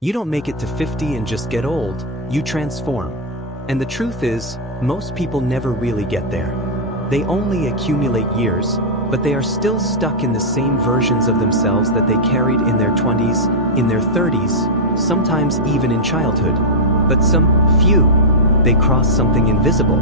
You don't make it to 50 and just get old, you transform. And the truth is, most people never really get there. They only accumulate years, but they are still stuck in the same versions of themselves that they carried in their 20s, in their 30s, sometimes even in childhood. But some few, they cross something invisible,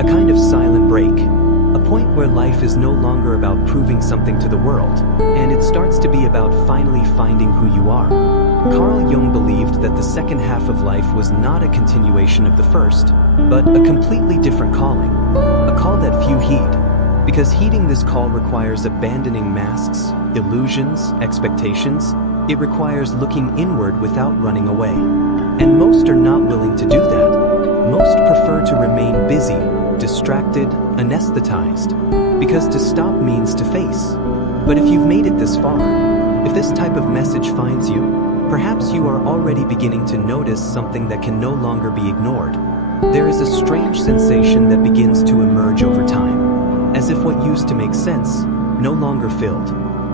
a kind of silent break, a point where life is no longer about proving something to the world, and it starts to be about finally finding who you are. Carl Jung believed that the second half of life was not a continuation of the first, but a completely different calling, a call that few heed. Because heeding this call requires abandoning masks, illusions, expectations. It requires looking inward without running away. And most are not willing to do that. Most prefer to remain busy, distracted, anesthetized. Because to stop means to face. But if you've made it this far, if this type of message finds you, perhaps you are already beginning to notice something that can no longer be ignored. There is a strange sensation that begins to emerge over time. As if what used to make sense, no longer filled.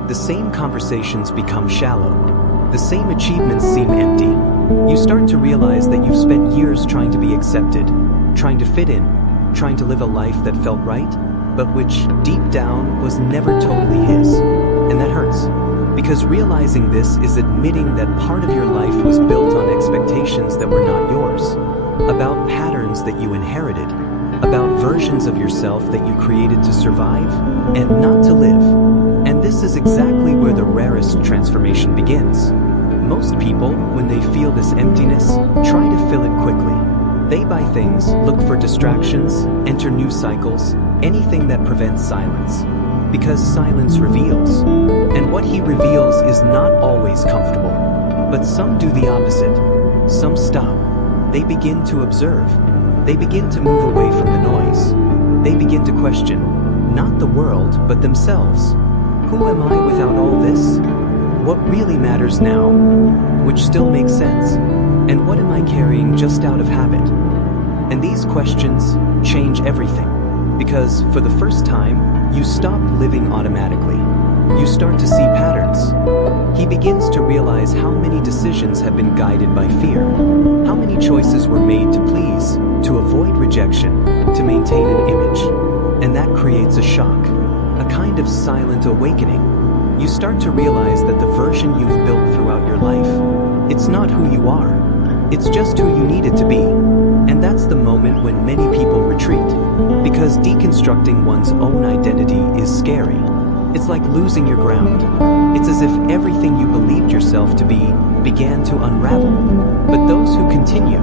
The same conversations become shallow. The same achievements seem empty. You start to realize that you've spent years trying to be accepted, trying to fit in, trying to live a life that felt right, but which, deep down, was never totally his. And that hurts. Because realizing this is admitting that part of your life was built on expectations that were not yours, about patterns that you inherited, about versions of yourself that you created to survive and not to live. And this is exactly where the rarest transformation begins. Most people, when they feel this emptiness, try to fill it quickly. They buy things, look for distractions, enter new cycles, anything that prevents silence. Because silence reveals. And what he reveals is not always comfortable. But some do the opposite. Some stop. They begin to observe. They begin to move away from the noise. They begin to question, not the world, but themselves. Who am I without all this? What really matters now? Which still makes sense? And what am I carrying just out of habit? And these questions change everything. Because for the first time, you stop living automatically. You start to see patterns. He begins to realize how many decisions have been guided by fear. How many choices were made to please, to avoid rejection, to maintain an image. And that creates a shock, a kind of silent awakening. You start to realize that the version you've built throughout your life, it's not who you are. It's just who you needed to be. And that's the moment when many people retreat. Because deconstructing one's own identity is scary. It's like losing your ground. It's as if everything you believed yourself to be began to unravel. But those who continue,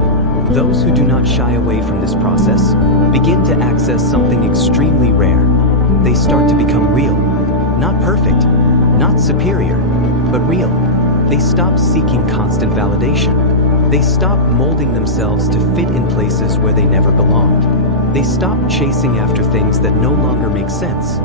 those who do not shy away from this process, begin to access something extremely rare. They start to become real. Not perfect, not superior, but real. They stop seeking constant validation. They stop molding themselves to fit in places where they never belonged. They stop chasing after things that no longer make sense.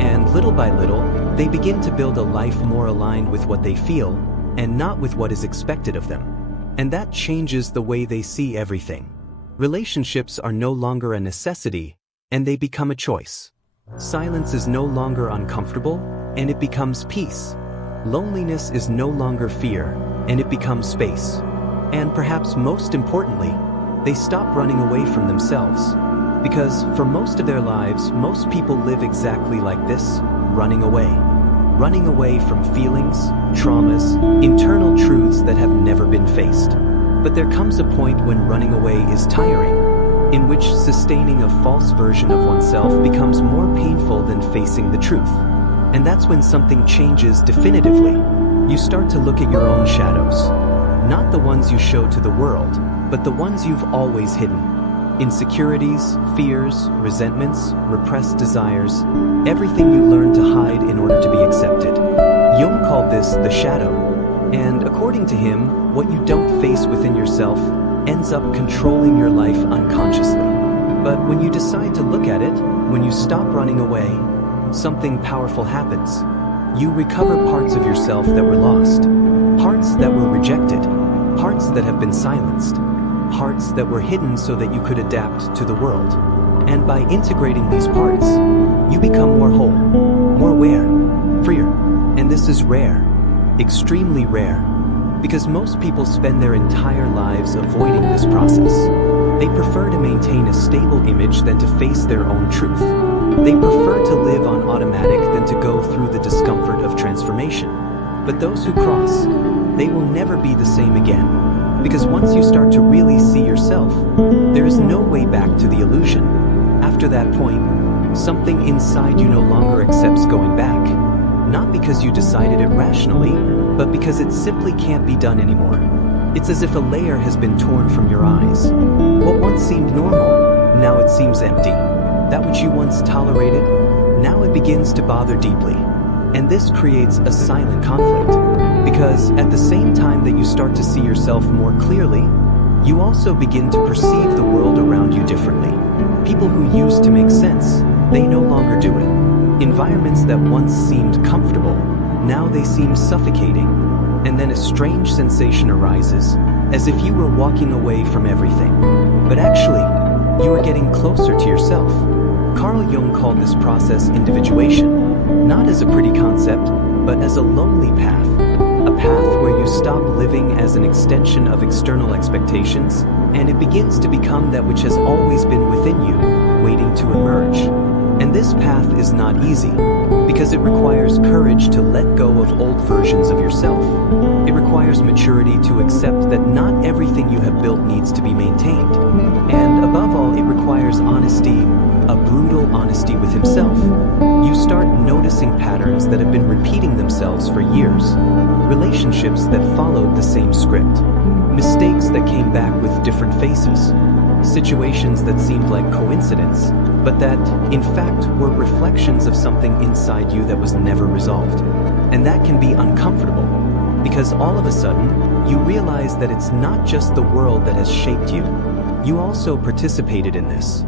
And little by little, they begin to build a life more aligned with what they feel, and not with what is expected of them. And that changes the way they see everything. Relationships are no longer a necessity, and they become a choice. Silence is no longer uncomfortable, and it becomes peace. Loneliness is no longer fear, and it becomes space. And perhaps most importantly, they stop running away from themselves. Because for most of their lives, most people live exactly like this, running away. Running away from feelings, traumas, internal truths that have never been faced. But there comes a point when running away is tiring, in which sustaining a false version of oneself becomes more painful than facing the truth. And that's when something changes definitively. You start to look at your own shadows. Not the ones you show to the world, but the ones you've always hidden. Insecurities, fears, resentments, repressed desires, everything you learn to hide in order to be accepted. Jung called this the shadow. And according to him, what you don't face within yourself ends up controlling your life unconsciously. But when you decide to look at it, when you stop running away, something powerful happens. You recover parts of yourself that were lost, parts that were rejected, parts that have been silenced, parts that were hidden so that you could adapt to the world. And by integrating these parts, you become more whole, more aware, freer. And this is rare, extremely rare. because most people spend their entire lives avoiding this process. They prefer to maintain a stable image than to face their own truth. They prefer to live on automatic than to go through the discomfort of transformation. But those who cross, they will never be the same again. Because once you start to really see yourself, there is no way back to the illusion. After that point, something inside you no longer accepts going back. Not because you decided it rationally, but because it simply can't be done anymore. It's as if a layer has been torn from your eyes. What once seemed normal, now it seems empty. That which you once tolerated, now it begins to bother deeply. And this creates a silent conflict. Because at the same time that you start to see yourself more clearly, you also begin to perceive the world around you differently. People who used to make sense, they no longer do it. Environments that once seemed comfortable, now they seem suffocating. And then a strange sensation arises, as if you were walking away from everything. But actually, you are getting closer to yourself. Carl Jung called this process individuation, not as a pretty concept, but as a lonely path. A path where you stop living as an extension of external expectations, and it begins to become that which has always been within you, waiting to emerge. And this path is not easy, because it requires courage to let go of old versions of yourself. It requires maturity to accept that not everything you have built needs to be maintained. And above all, it requires honesty, a brutal honesty with himself. You start noticing patterns that have been repeating themselves for years, relationships that followed the same script, mistakes that came back with different faces, situations that seemed like coincidence, but that, in fact, were reflections of something inside you that was never resolved. And that can be uncomfortable, because all of a sudden, you realize that it's not just the world that has shaped you. You also participated in this.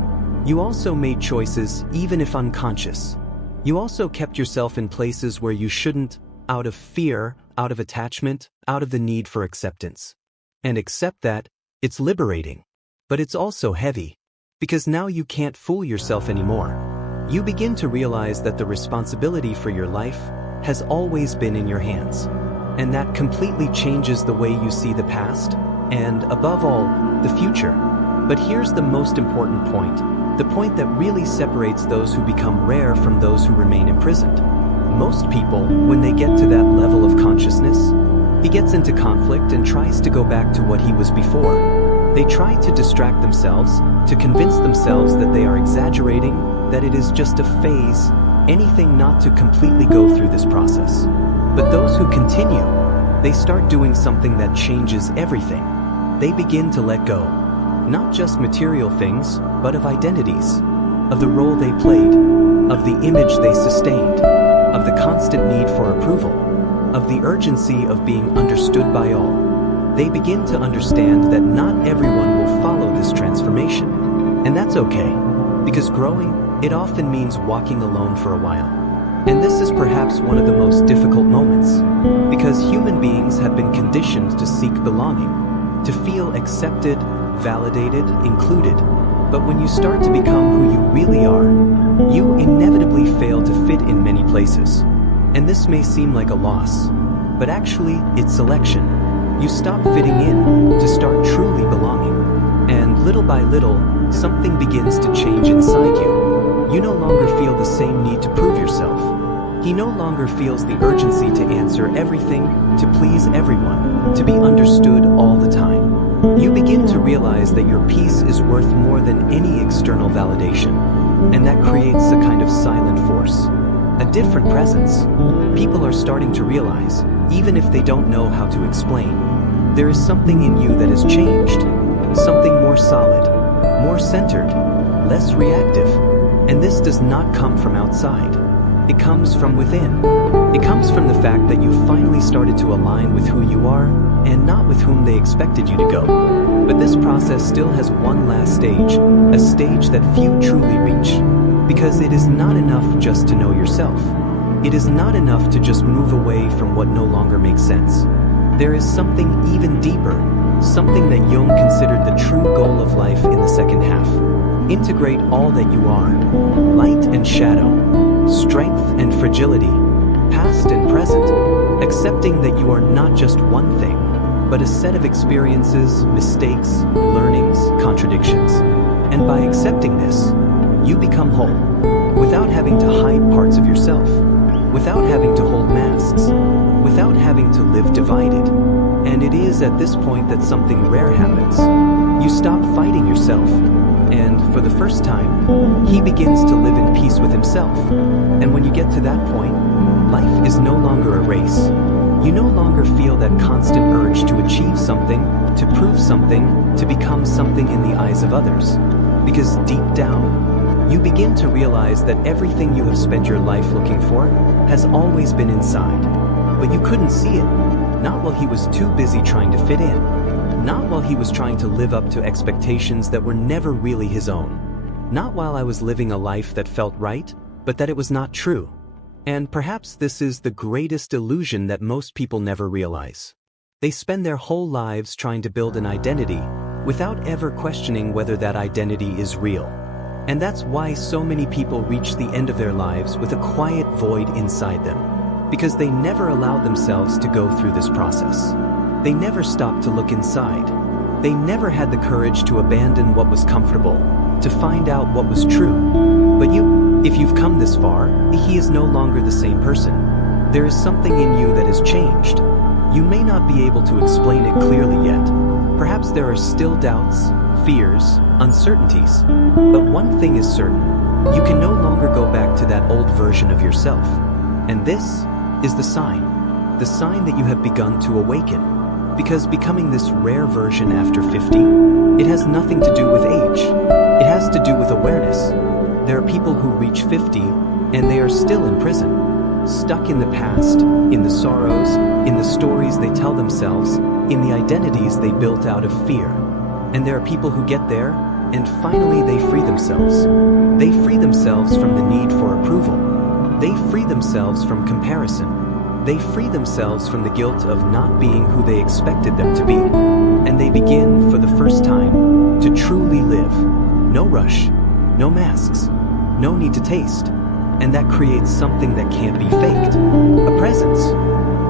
You also made choices, even if unconscious. You also kept yourself in places where you shouldn't, out of fear, out of attachment, out of the need for acceptance. And accept that, it's liberating. But it's also heavy. Because now you can't fool yourself anymore. You begin to realize that the responsibility for your life has always been in your hands. And that completely changes the way you see the past, and above all, the future. But here's the most important point, the point that really separates those who become rare from those who remain imprisoned. Most people, when they get to that level of consciousness, he gets into conflict and tries to go back to what he was before. They try to distract themselves, to convince themselves that they are exaggerating, that it is just a phase, anything not to completely go through this process. But those who continue, they start doing something that changes everything. They begin to let go, not just material things, but of identities, of the role they played, of the image they sustained, of the constant need for approval, of the urgency of being understood by all. They begin to understand that not everyone will follow this transformation. And that's okay, because growing, it often means walking alone for a while. And this is perhaps one of the most difficult moments, because human beings have been conditioned to seek belonging, to feel accepted, validated, included. But when you start to become who you really are, you inevitably fail to fit in many places. And this may seem like a loss, but actually it's selection. You stop fitting in to start truly belonging. And little by little, something begins to change inside you. You no longer feel the same need to prove yourself. He no longer feels the urgency to answer everything, to please everyone, to be understood all the time. You begin to realize that your peace is worth more than any external validation. And that creates a kind of silent force, a different presence. People are starting to realize, even if they don't know how to explain, there is something in you that has changed, something more solid, more centered, less reactive. And this does not come from outside. It comes from within. It comes from the fact that you finally started to align with who you are and not with whom they expected you to go. But this process still has one last stage, a stage that few truly reach. Because it is not enough just to know yourself. It is not enough to just move away from what no longer makes sense. There is something even deeper, something that Jung considered the true goal of life in the second half. Integrate all that you are, light and shadow, strength and fragility, past and present, accepting that you are not just one thing, but a set of experiences, mistakes, learnings, contradictions. And by accepting this, you become whole, without having to hide parts of yourself, without having to hold masks, without having to live divided. And it is at this point that something rare happens. You stop fighting yourself, and for the first time, he begins to live in peace with himself. And when you get to that point, life is no longer a race. You no longer feel that constant urge to achieve something, to prove something, to become something in the eyes of others. Because deep down, you begin to realize that everything you have spent your life looking for has always been inside. But you couldn't see it, not while he was too busy trying to fit in, not while he was trying to live up to expectations that were never really his own, not while I was living a life that felt right, but that it was not true. And perhaps this is the greatest illusion that most people never realize. They spend their whole lives trying to build an identity without ever questioning whether that identity is real. And that's why so many people reach the end of their lives with a quiet void inside them, because they never allowed themselves to go through this process. They never stopped to look inside. They never had the courage to abandon what was comfortable, to find out what was true. But if you've come this far, he is no longer the same person. There is something in you that has changed. You may not be able to explain it clearly yet. Perhaps there are still doubts, fears, uncertainties. But one thing is certain. You can no longer go back to that old version of yourself. And this is the sign that you have begun to awaken. Because becoming this rare version after 50, it has nothing to do with age. It has to do with awareness. There are people who reach 50 and they are still in prison, stuck in the past, in the sorrows, in the stories they tell themselves, in the identities they built out of fear. And there are people who get there and finally they free themselves. They free themselves from the need for approval. They free themselves from comparison. They free themselves from the guilt of not being who they expected them to be. And they begin, for the first time, to truly live. No rush, no masks, no need to taste. And that creates something that can't be faked. A presence,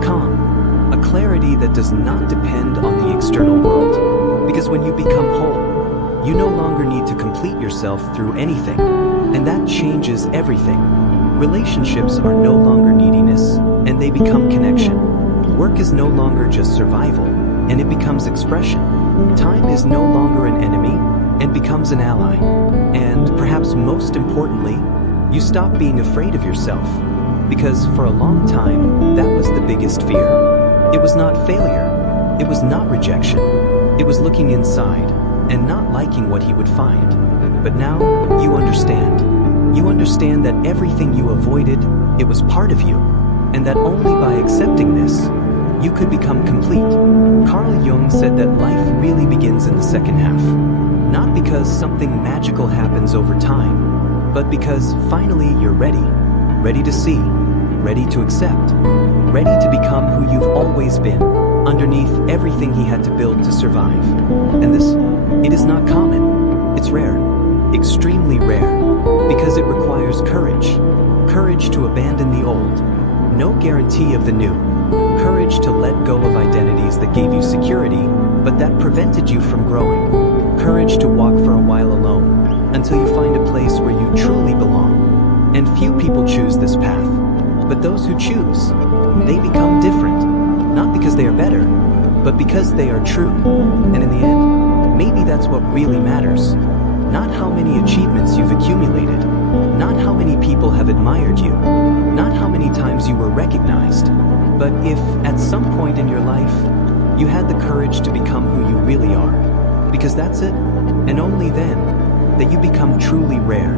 calm, a clarity that does not depend on the external world. Because when you become whole, you no longer need to complete yourself through anything. And that changes everything. Relationships are no longer neediness, and they become connection. Work is no longer just survival, and it becomes expression. Time is no longer an enemy, and becomes an ally. And perhaps most importantly, you stop being afraid of yourself. Because for a long time, that was the biggest fear. It was not failure. It was not rejection. It was looking inside, and not liking what he would find. But now, you understand. You understand that everything you avoided, it was part of you, and that only by accepting this, you could become complete. Carl Jung said that life really begins in the second half, not because something magical happens over time, but because finally you're ready to see, ready to accept, ready to become who you've always been, underneath everything he had to build to survive. And this, it is not common, it's rare, extremely rare. Because it requires courage to abandon the old, no guarantee of the new, courage to let go of identities that gave you security, but that prevented you from growing, courage to walk for a while alone, until you find a place where you truly belong. And few people choose this path, but those who choose, they become different, not because they are better, but because they are true. And in the end, maybe that's what really matters. Not how many achievements you've accumulated, not how many people have admired you, not how many times you were recognized, but if, at some point in your life, you had the courage to become who you really are. Because that's it, and only then, that you become truly rare.